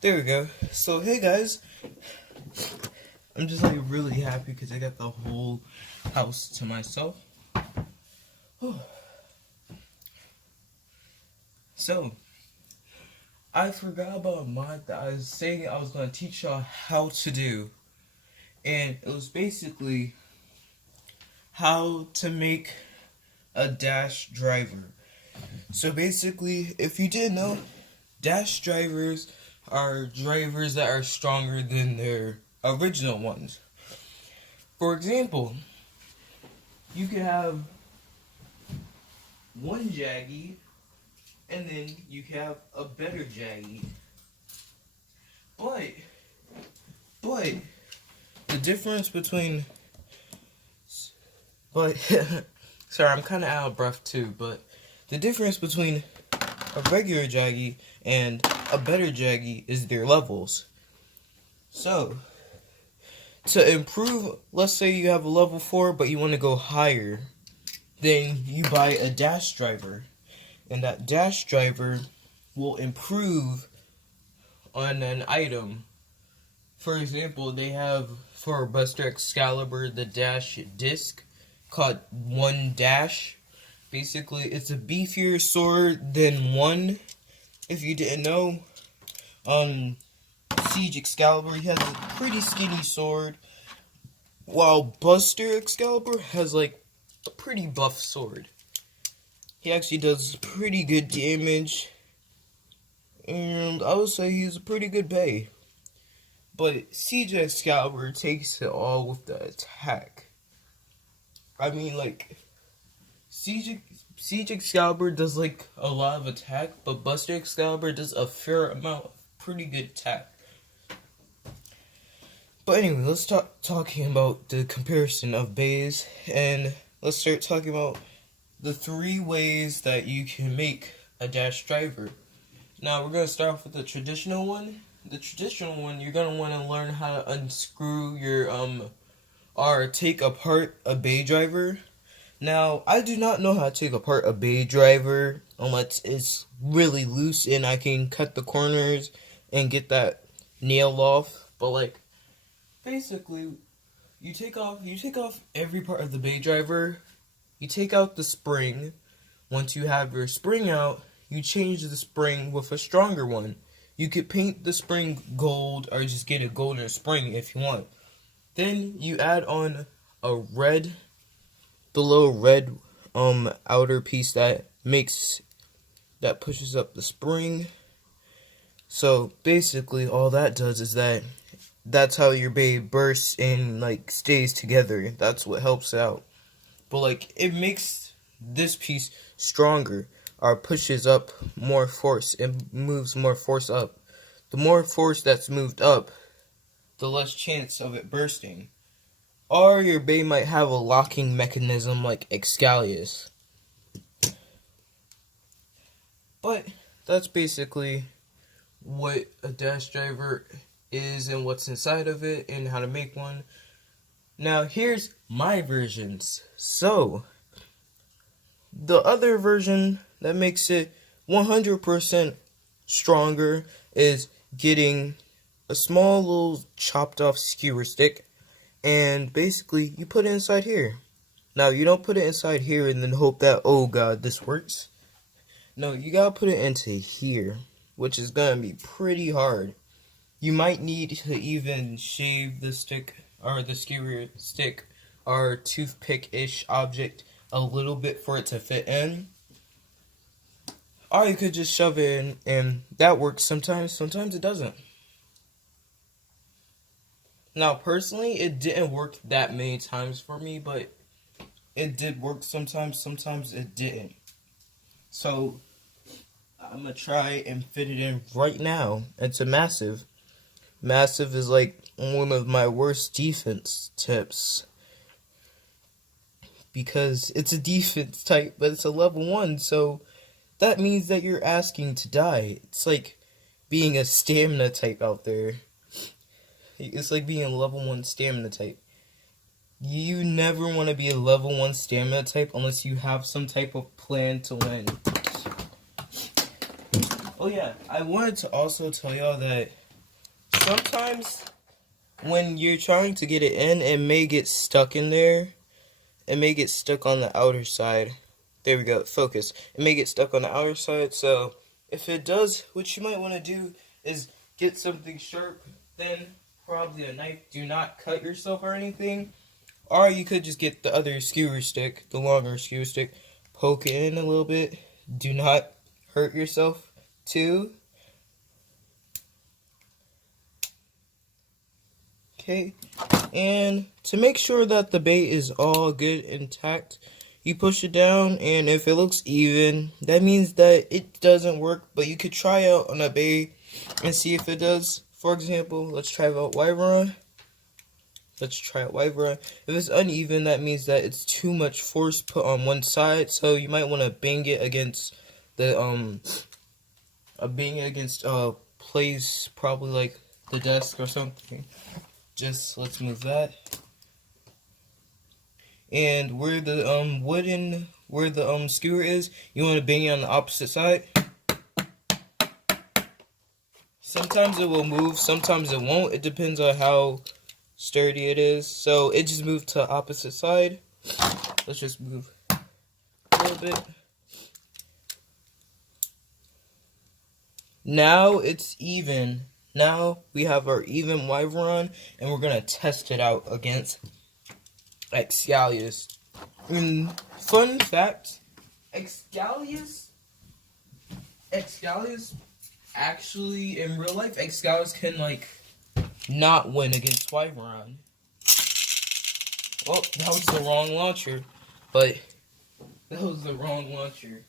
There we go. So, hey guys, I'm just like really happy because I got the whole house to myself. So, I forgot about a mod that I was saying I was going to teach y'all how to do. And it was basically how to make a dash driver. So basically, if you didn't know, dash drivers are drivers that are stronger than their original ones. For example, you could have one Jaggy, and then you could have a better Jaggy. But the difference between, sorry, I'm kind of out of breath too. But the difference between a regular Jaggy and a better Jaggy is their levels. So, to improve, let's say you have a level 4, but you want to go higher, then you buy a dash driver. And that dash driver will improve on an item. For example, they have, for Buster Excalibur, the dash disc called One Dash. Basically, it's a beefier sword than One. If you didn't know, Siege Excalibur, he has a pretty skinny sword, while Buster Excalibur has like a pretty buff sword. He actually does pretty good damage, and I would say he's a pretty good bay. But Siege Excalibur takes it all with the attack. I mean, like, Siege Excalibur does like a lot of attack, but Buster Excalibur does a fair amount of pretty good attack. But anyway, let's start talking about the comparison of bays, and let's start talking about the 3 ways that you can make a dash driver. Now we're going to start off with the traditional one. The traditional one, you're going to want to learn how to unscrew your, or take apart a bay driver. Now, I do not know how to take apart a bay driver unless it's really loose and I can cut the corners and get that nailed off. But like, basically, you take off every part of the bay driver. You take out the spring. Once you have your spring out, you change the spring with a stronger one. You could paint the spring gold or just get a golden spring if you want. Then you add on a red, the little red outer piece that pushes up the spring. So basically all that does is that's how your bay bursts and like stays together. That's what helps out. But like, it makes this piece stronger or pushes up more force. It moves more force up. The more force that's moved up, the less chance of it bursting. Or your bay might have a locking mechanism like Excalius. But that's basically what a dash driver is and what's inside of it and how to make one. Now here's my versions. So, the other version that makes it 100% stronger is getting a small little chopped off skewer stick, and basically you put it inside here. Now you don't put it inside here and then hope that, oh god, this works. No, you gotta put it into here, which is gonna be pretty hard. You might need to even shave the stick or the skewer stick or toothpick-ish object a little bit for it to fit in. Or you could just shove it in, and that works sometimes it doesn't. Now, personally, it didn't work that many times for me, but it did work sometimes it didn't. So, I'm gonna try and fit it in right now. It's a massive. Massive is like one of my worst defense tips, because it's a defense type, but it's a level 1, so that means that you're asking to die. It's like being a stamina type out there. It's like being a level 1 stamina type. You never want to be a level 1 stamina type unless you have some type of plan to win. Oh yeah, I wanted to also tell y'all that sometimes when you're trying to get it in, it may get stuck in there. It may get stuck on the outer side. There we go, focus. It may get stuck on the outer side, so if it does, what you might want to do is get something sharp, then probably a knife. Do not cut yourself or anything. Or you could just get the other skewer stick, the longer skewer stick, poke it in a little bit. Do not hurt yourself too. Okay, and to make sure that the bait is all good intact, you push it down, and if it looks even, that means that it doesn't work, but you could try out on a bait and see if it does. For example, let's try out Wyvern. Let's try out Wyvern. If it's uneven, that means that it's too much force put on one side, so you might want to bang it against the place, probably like the desk or something. Just let's move that. And where the skewer is, you want to bang it on the opposite side. Sometimes it will move, sometimes it won't. It depends on how sturdy it is. So it just moved to the opposite side. Let's just move a little bit. Now it's even. Now we have our even Wyvern, and we're gonna test it out against Excalius. Fun fact: Excalius actually in real life, Excalius can like not win against Wyvern. Well, that was the wrong launcher, but that was the wrong launcher.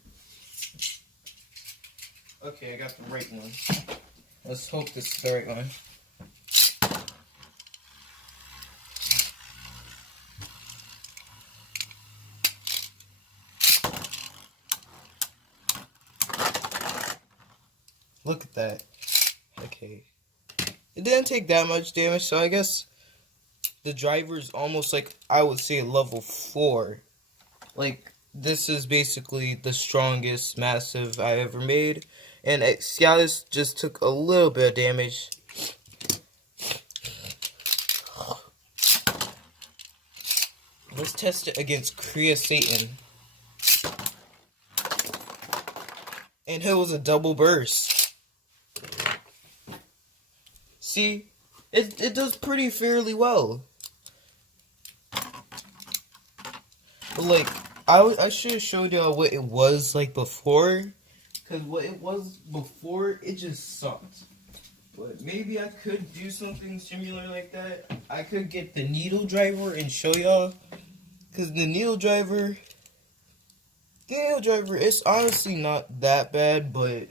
Okay, I got the right one. Let's hope this is the right one. Look at that. Okay. It didn't take that much damage, so I guess the driver is almost like, I would say, level 4. Like, this is basically the strongest massive I ever made. And Excalius just took a little bit of damage. Let's test it against Kree of Satan. And it was a double burst. See, it does pretty fairly well. But like, I should have showed y'all what it was like before. Because what it was before, it just sucked. But maybe I could do something similar like that. I could get the needle driver and show y'all. Because the needle driver, it's honestly not that bad, but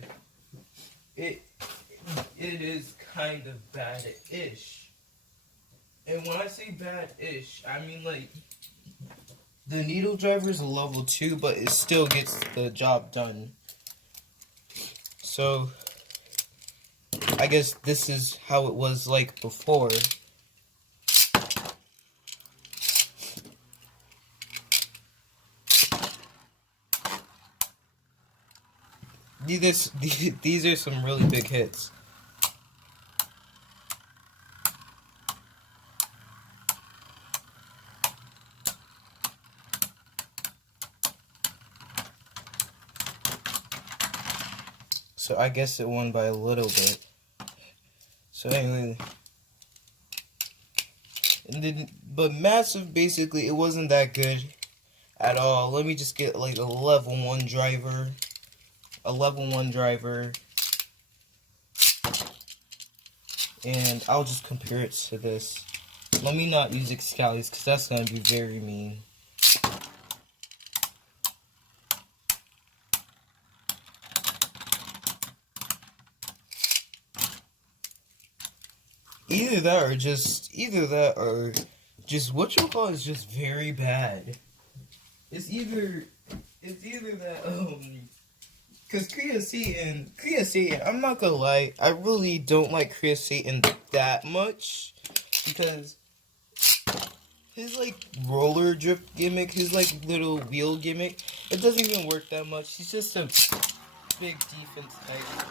it is kind of bad-ish. And when I say bad-ish, I mean like, the needle driver is a level 2, but it still gets the job done. So, I guess this is how it was like before. These are some really big hits. So I guess it won by a little bit. So anyway, and then, but massive, basically, it wasn't that good at all. Let me just get like a level 1 driver. A level 1 driver. And I'll just compare it to this. Let me not use Excalius, because that's going to be very mean. Either that or just whatchamacallit is just very bad. It's either that because Kree of Satan, I'm not gonna lie, I really don't like Kree of Satan that much, because his like roller drift gimmick, his like little wheel gimmick, it doesn't even work that much. He's just a big defense type.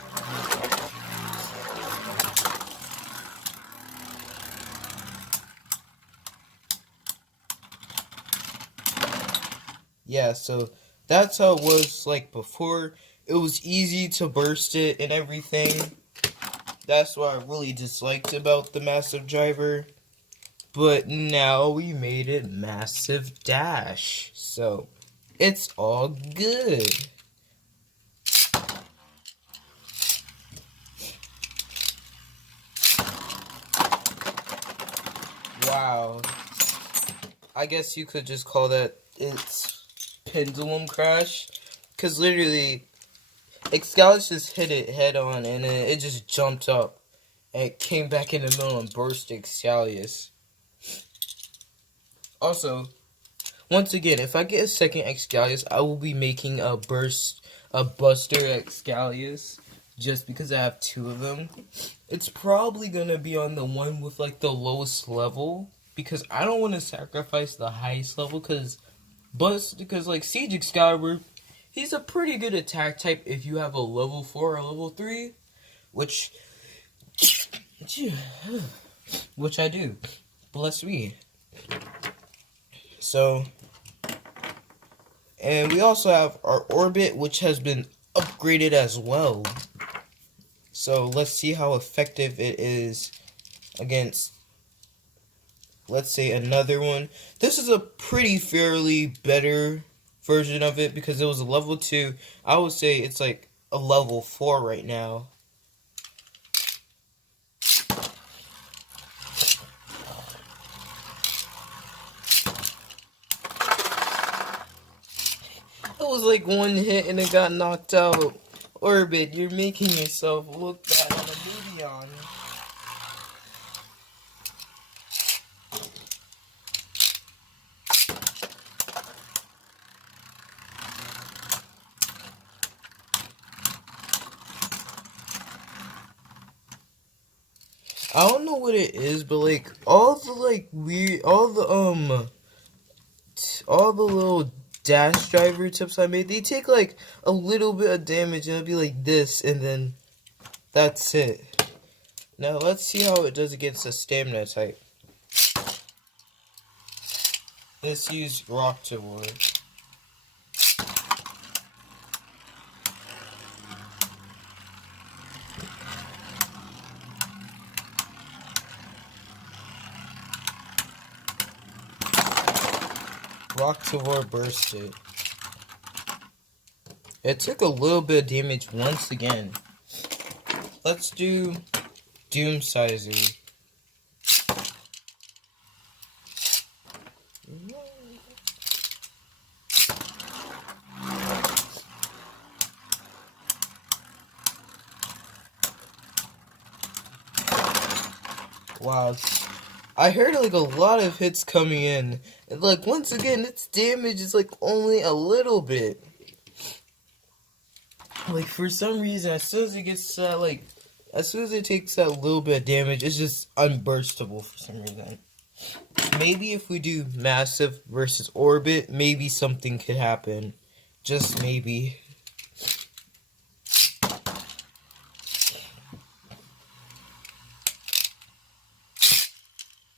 yeah, so that's how it was like before. It was easy to burst it and everything. That's what I really disliked about the massive driver. But now we made it massive dash. So it's all good. Wow. I guess you could just call that its pendulum crash. Because literally, Excalibur just hit it head on and then it just jumped up. And it came back in the middle and burst Excalibur. Also, once again, if I get a second Excalibur, I will be making a Buster Excalibur. Just because I have two of them. It's probably gonna be on the one with like the lowest level. Because I don't want to sacrifice the highest level because like Siege Excalibur, he's a pretty good attack type if you have a level 4 or level 3, which I do. Bless me. So, and we also have our Orbit, which has been upgraded as well. So let's see how effective it is against, let's say, another one. This is a pretty fairly better version of it because it was a level 2. I would say it's like a level 4 right now. It was like one hit and it got knocked out. Orbit, you're making yourself look bad on a Nubian. I don't know what it is, but like all the like weird, all the little dash driver tips I made, they take like a little bit of damage and it'll be like this, and then that's it. Now let's see how it does against a stamina type. Let's use Rocktavor. Rocktavor bursted. It took a little bit of damage once again. Let's do Doomsizer. Wow, I heard like a lot of hits coming in. And like once again, its damage is like only a little bit. Like for some reason, as soon as it gets that as soon as it takes that little bit of damage, it's just unburstable for some reason. Maybe if we do Massive versus Orbit, maybe something could happen. Just maybe.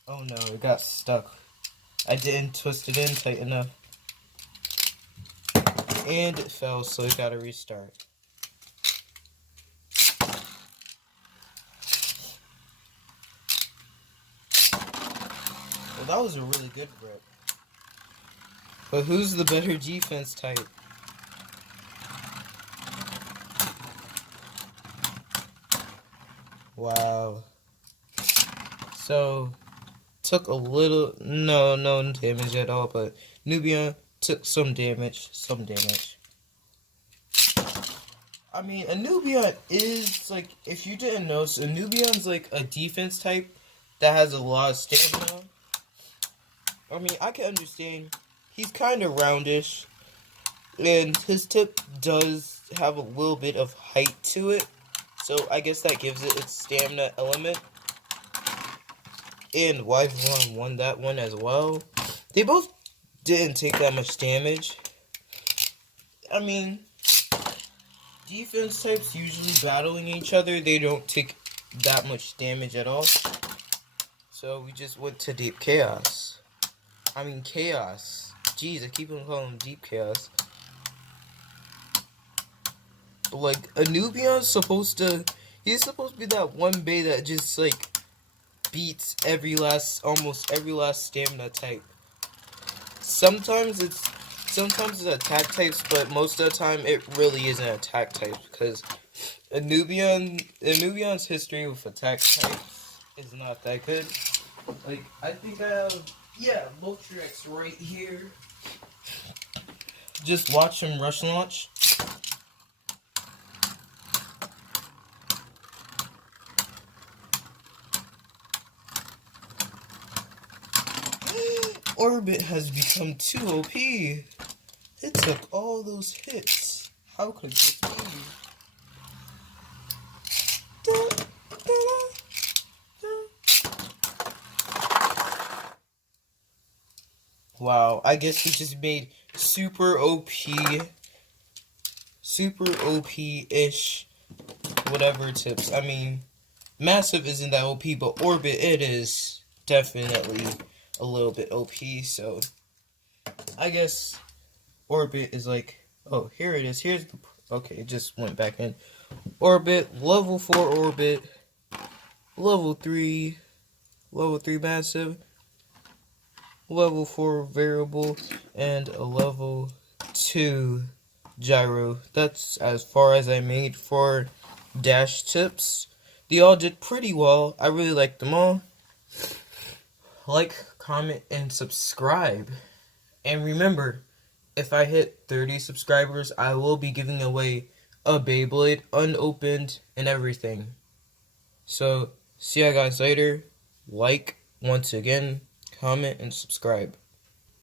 Oh no, it got stuck. I didn't twist it in tight enough. And it fell, so it gotta restart. Well, that was a really good grip. But who's the better defense type? Wow. So, took a little, no damage at all, but Nubian took some damage. I mean, a Nubian is, like, if you didn't know, so a Nubian's like a defense type that has a lot of stamina. I mean, I can understand. He's kind of roundish, and his tip does have a little bit of height to it, so I guess that gives it its stamina element. And Wyvern won that one as well. They both didn't take that much damage. I mean, defense types usually battling each other, they don't take that much damage at all. So we just went to Deep Chaos. I mean, Chaos. Jeez, I keep on calling him Deep Chaos. But like, Anubian's supposed to... He's supposed to be that one Bay that just like beats almost every last stamina type. Sometimes it's attack types, but most of the time it really isn't attack types because Anubian's history with attack types is not that good. Like, I think I have, Voltrex right here. Just watch him rush launch. Orbit has become too OP. It took all those hits. How could this be? Wow, I guess we just made super OP-ish, whatever tips. I mean, Massive isn't that OP, but Orbit, it is definitely a little bit OP, so I guess Orbit is like, oh, here it is. Here's the, okay, it just went back in. Orbit, level 4 Orbit, level 3 Massive, level 4 Variable, and a level 2 Gyro. That's as far as I made for dash tips. They all did pretty well. I really liked them all. Like, comment, and subscribe. And remember, if I hit 30 subscribers, I will be giving away a Beyblade, unopened, and everything. So, see ya guys later. Like, once again, comment, and subscribe.